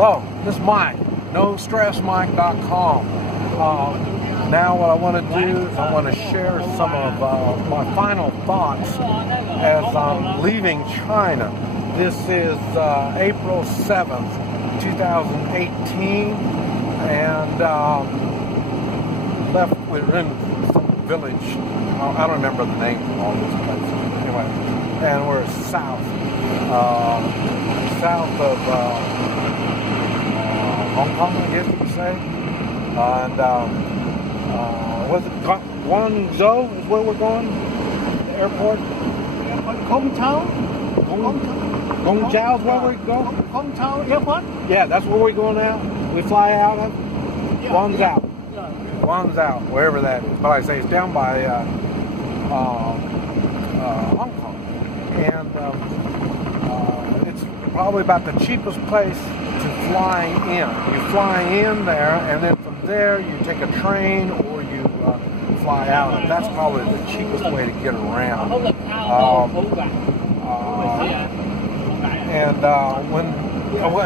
Well, this is Mike, NoStressMike.com. Now what I want to do is I want to share some of my final thoughts as I'm leaving China. This is April 7th, 2018, and we're in some village. I don't remember the names of all these places. Anyway, and we're south of Hong Kong, I guess you could say. And was it Guangzhou is where we're going? The airport? Hometown? Guangzhou is where we go? Hometown airport? Yeah, that's where we're going now. We fly out of Guangzhou. Yeah. Guangzhou, wherever that is. But like I say, it's down by Hong Kong. And it's probably about the cheapest place to fly in. You fly in there, and then from there you take a train or you fly out. That's probably the cheapest way to get around.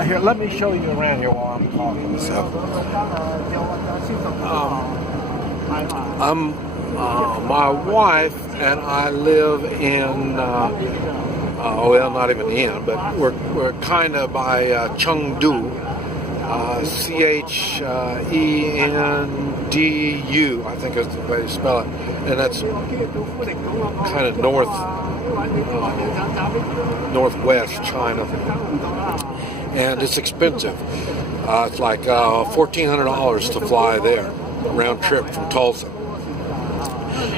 Here, let me show you around here while I'm talking. So, my wife and I live in, well, not even in, but we're kind of by Chengdu, Chendu, I think is the way to spell it, and that's kind of northwest China, and it's expensive. It's like $1,400 to fly there, round trip from Tulsa.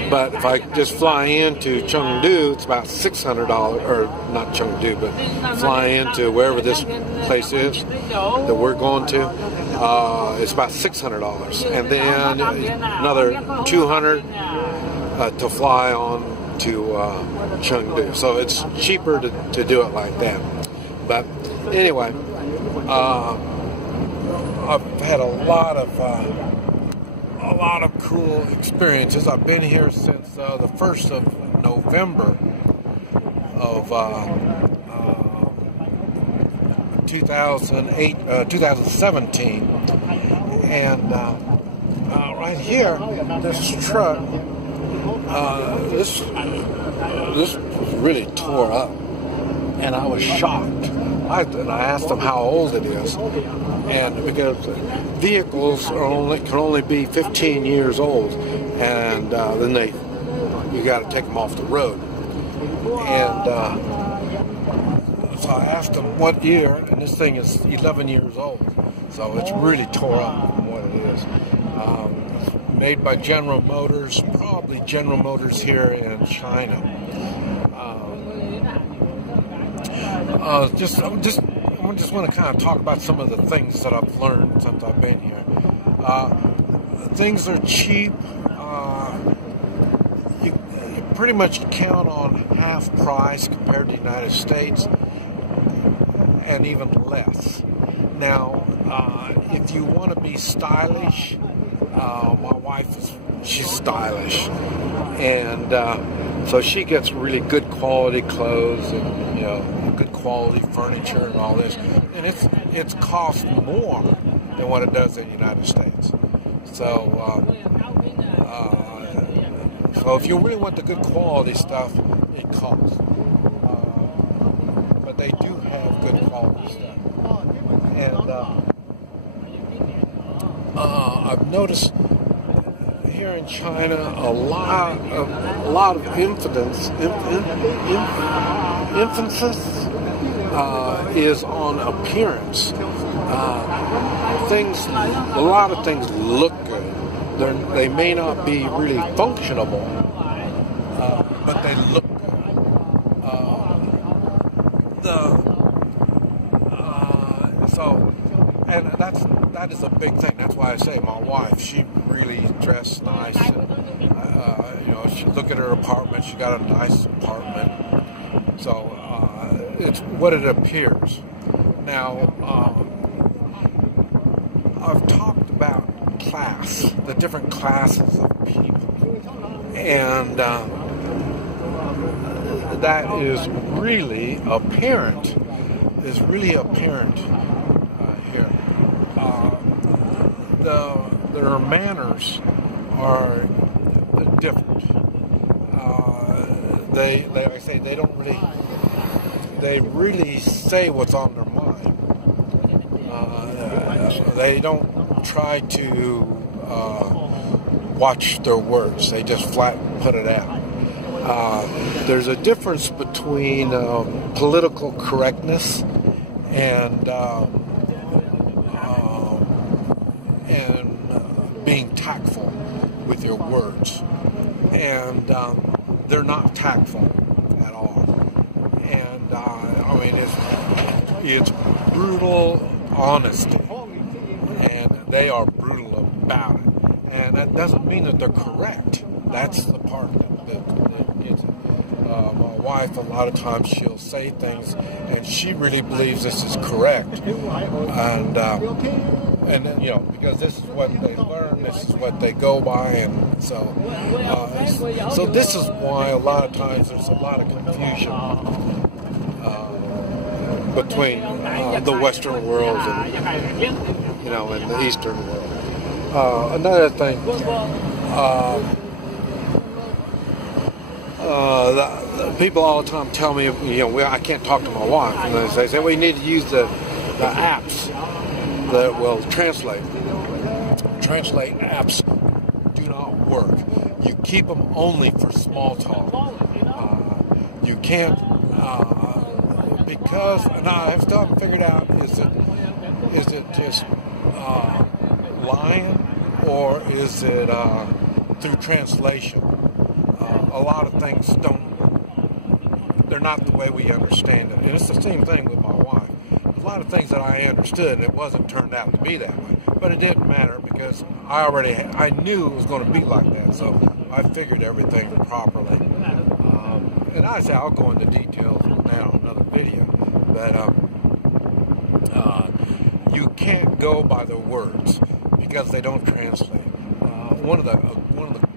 But if I just fly into Chengdu, it's about $600, or not Chengdu, but fly into wherever this place is that we're going to, it's about $600, and then another $200 to fly on to Chengdu. So it's cheaper to do it like that. But anyway, I've had a lot of cool experiences. I've been here since the 1st of November of 2017, and right here, this truck, this was really tore up, and I was shocked. I asked them how old it is, and because vehicles can only be 15 years old, and then you got to take them off the road. And so I asked them what year, and this thing is 11 years old, so it's really tore up from what it is. It's made by General Motors, probably General Motors here in China. I just want to kind of talk about some of the things that I've learned since I've been here. Things are cheap. You pretty much count on half price compared to the United States, and even less. Now, if you want to be stylish, my wife she's stylish, and so she gets really good quality clothes and good quality furniture and all this, and it's cost more than what it does in the United States. So so if you really want the good quality stuff, it costs. But they do have good quality stuff, and I've noticed here in China a lot of emphasis is on appearance. A lot of things look good. They may not be really functionable, but they look good. And that is a big thing. That's why I say my wife, she really dressed nice. And, she look at her apartment. She got a nice apartment. So it's what it appears. Now, I've talked about class, the different classes of people, and that is really apparent. Here. their manners are different. Like I say, they really say what's on their mind. They don't try to watch their words. They just flat put it out. There's a difference between political correctness and being tactful with your words. And they're not tactful at all. And I mean, it's brutal honesty, and they are brutal about it. And that doesn't mean that they're correct. That's the part that gets it. My wife, a lot of times, she'll say things, and she really believes this is correct. And you know, because this is what they learn, this is what they go by, and so this is why a lot of times there's a lot of confusion between the Western world and, you know, and the Eastern world. Another thing, people all the time tell me, you know, I can't talk to my wife, and they say, well, you need to use the apps that will translate. Translate apps do not work. You keep them only for small talk. You can't, because, now I still haven't figured out, is it just lying, or is it through translation? A lot of things they're not the way we understand it. And it's the same thing with my wife. A lot of things that I understood, and it wasn't turned out to be that way. But it didn't matter, because I knew it was going to be like that, so I figured everything properly. And I say I'll go into details on that on another video, but you can't go by the words because they don't translate. One of the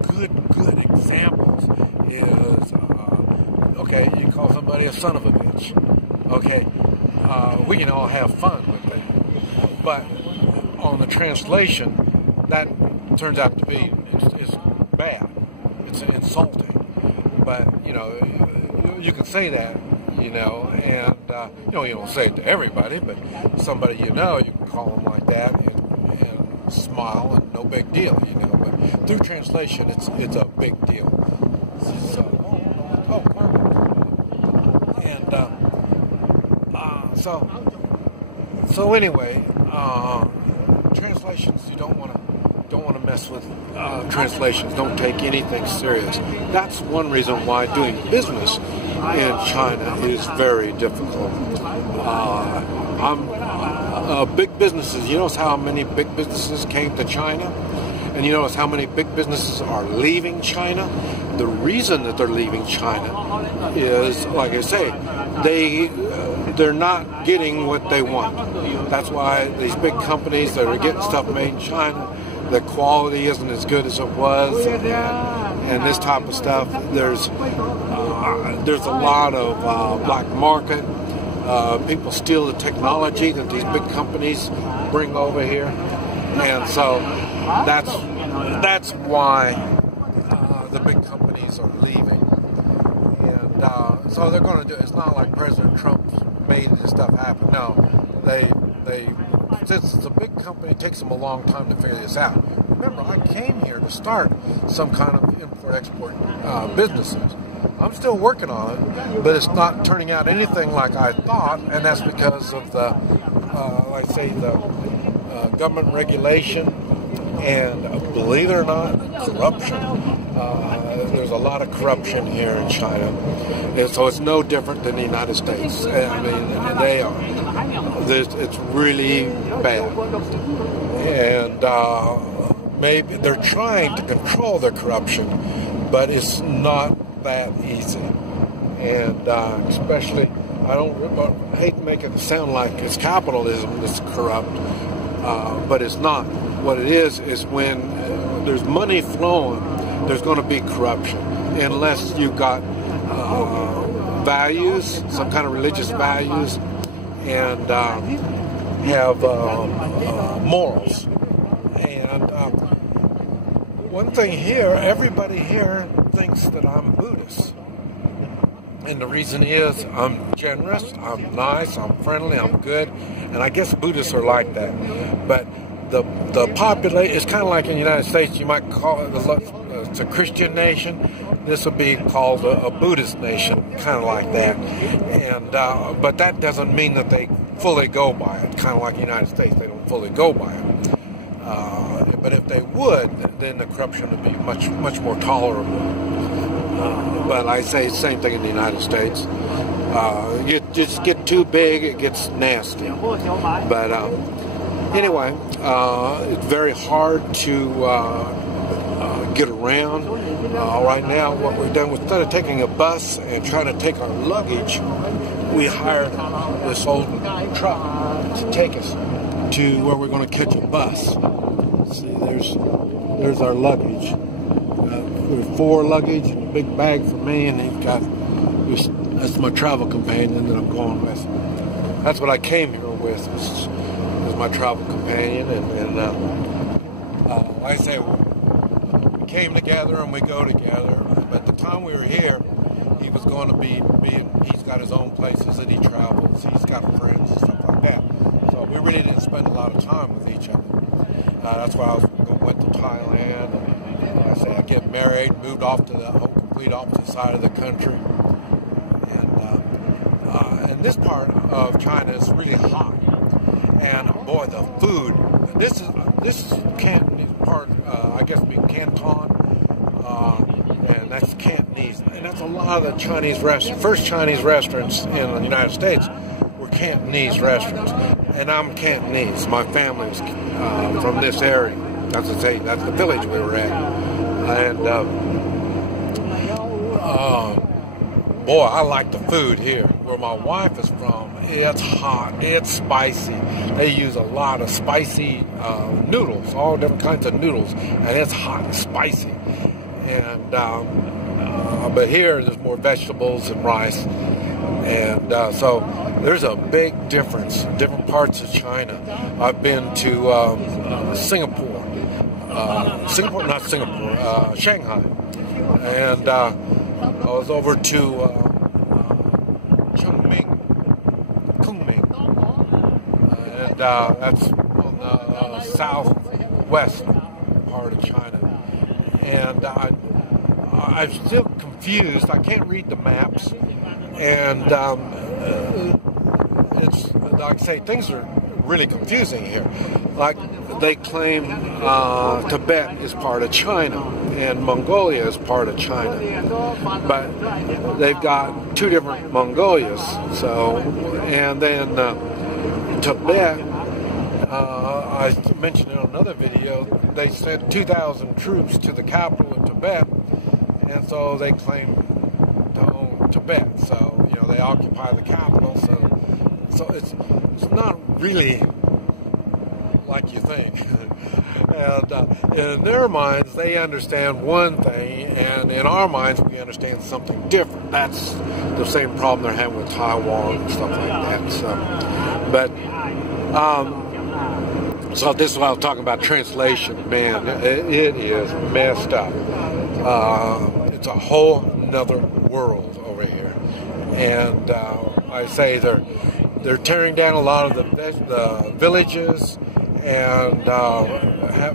good examples is okay, you call somebody a son of a bitch. Okay, we can all have fun with that, but on the translation, that turns out to be it's bad. It's insulting. But you know, you can say that, you know, and you know, you don't say it to everybody, but somebody you know, you can call them like that and smile, and no big deal, you know. But through translation, it's a big deal. So, and so anyway, translations, you don't want to mess with translations. Don't take anything serious. That's one reason why doing business in China is very difficult. Big businesses, you notice how many big businesses came to China? And you notice how many big businesses are leaving China? The reason that they're leaving China is, like I say, they're not getting what they want. That's why these big companies that are getting stuff made in China, the quality isn't as good as it was, and this type of stuff. There's a lot of black market. People steal the technology that these big companies bring over here, and so that's why the big companies are leaving. And so they're going to do. It's not like President Trump made this stuff happen. No, since it's a big company, it takes them a long time to figure this out. Remember, I came here to start some kind of import-export businesses. I'm still working on it, but it's not turning out anything like I thought, and that's because of the, like I say, the government regulation and, believe it or not, corruption. There's a lot of corruption here in China, and so it's no different than the United States. I mean, they are. It's really bad, and maybe they're trying to control their corruption, but it's not that easy. And especially, I hate to make it sound like it's capitalism that's corrupt, but it's not. What it is when there's money flowing, there's going to be corruption, unless you've got values, some kind of religious values, and have morals. And one thing here, everybody here thinks that I'm Buddhist. And the reason is I'm generous, I'm nice, I'm friendly, I'm good, and I guess Buddhists are like that. But the population, it's kind of like in the United States, you might call it, it's a Christian nation. This would be called a Buddhist nation, kind of like that. And but that doesn't mean that they fully go by it. Kind of like the United States, they don't fully go by it. But if they would, then the corruption would be much more tolerable. But I say the same thing in the United States. You just get too big, it gets nasty. But anyway, it's very hard to get around. Right now, what we've done, instead of taking a bus and trying to take our luggage, we hired this old truck to take us to where we're going to catch a bus. See, there's our luggage. There's 4 luggage and a big bag for me, and that's my travel companion that I'm going with. That's what I came here with, is my travel companion, and like I say, we came together and we go together. But the time we were here, he was going to be he's got his own places that he travels, he's got friends and stuff like that. So we really didn't spend a lot of time with each other. That's why I went to Thailand. I say I get married, moved off to the complete opposite side of the country, and this part of China is really hot. And boy, the food. This is Cantonese part. I guess be Canton, and that's Cantonese, and that's a lot of the Chinese restaurants. First Chinese restaurants in the United States were Cantonese restaurants, and I'm Cantonese. My family's from this area. That's the village we were at, and boy, I like the food here. Where my wife is from, it's hot, it's spicy. They use a lot of spicy noodles, all different kinds of noodles, and it's hot and spicy. And but here there's more vegetables and rice, and so there's a big difference. Different parts of China. I've been to Singapore. Shanghai, and I was over to Kunming, and that's on the southwest part of China. And I'm still confused. I can't read the maps, and it's like I say, things are really confusing here. Like they claim Tibet is part of China and Mongolia is part of China, but they've got 2 different Mongolias. So, and then Tibet, I mentioned in another video, they sent 2,000 troops to the capital of Tibet, and so they claim to own Tibet. So they occupy the capital. So it's not really like you think. And in their minds, they understand one thing, and in our minds, we understand something different. That's the same problem they're having with Taiwan and stuff like that. So, but so this is what I was talking about, translation. Man, it is messed up. It's a whole nother world over here, and I say they're tearing down a lot of the villages, and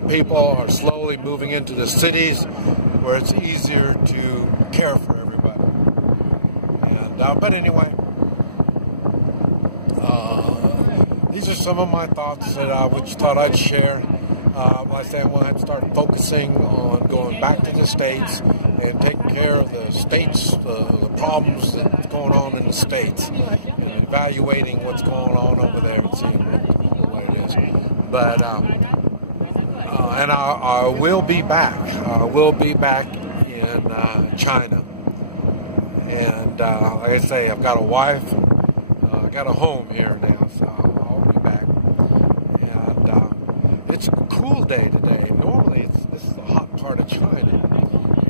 people are slowly moving into the cities where it's easier to care for everybody. And but anyway, these are some of my thoughts that I thought I'd share. I say I want to start focusing on going back to the States and taking care of the States, the problems that's going on in the States, and evaluating what's going on over there and seeing what it is. But and I will be back. I will be back in China. And like I say, I've got a wife. I got a home here now, so I'll be back. And it's a cool day today. Normally, this is the hot part of China.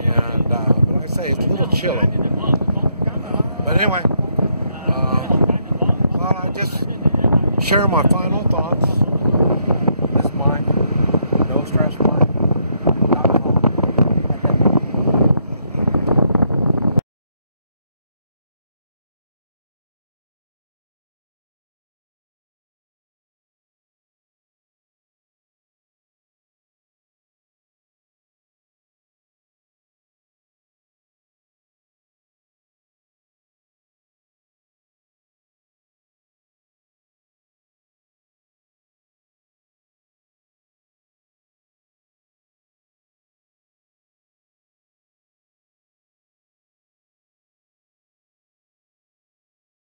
And but I say it's a little chilly. But anyway, I just share my final thoughts. This is Mike. No Stress Mike.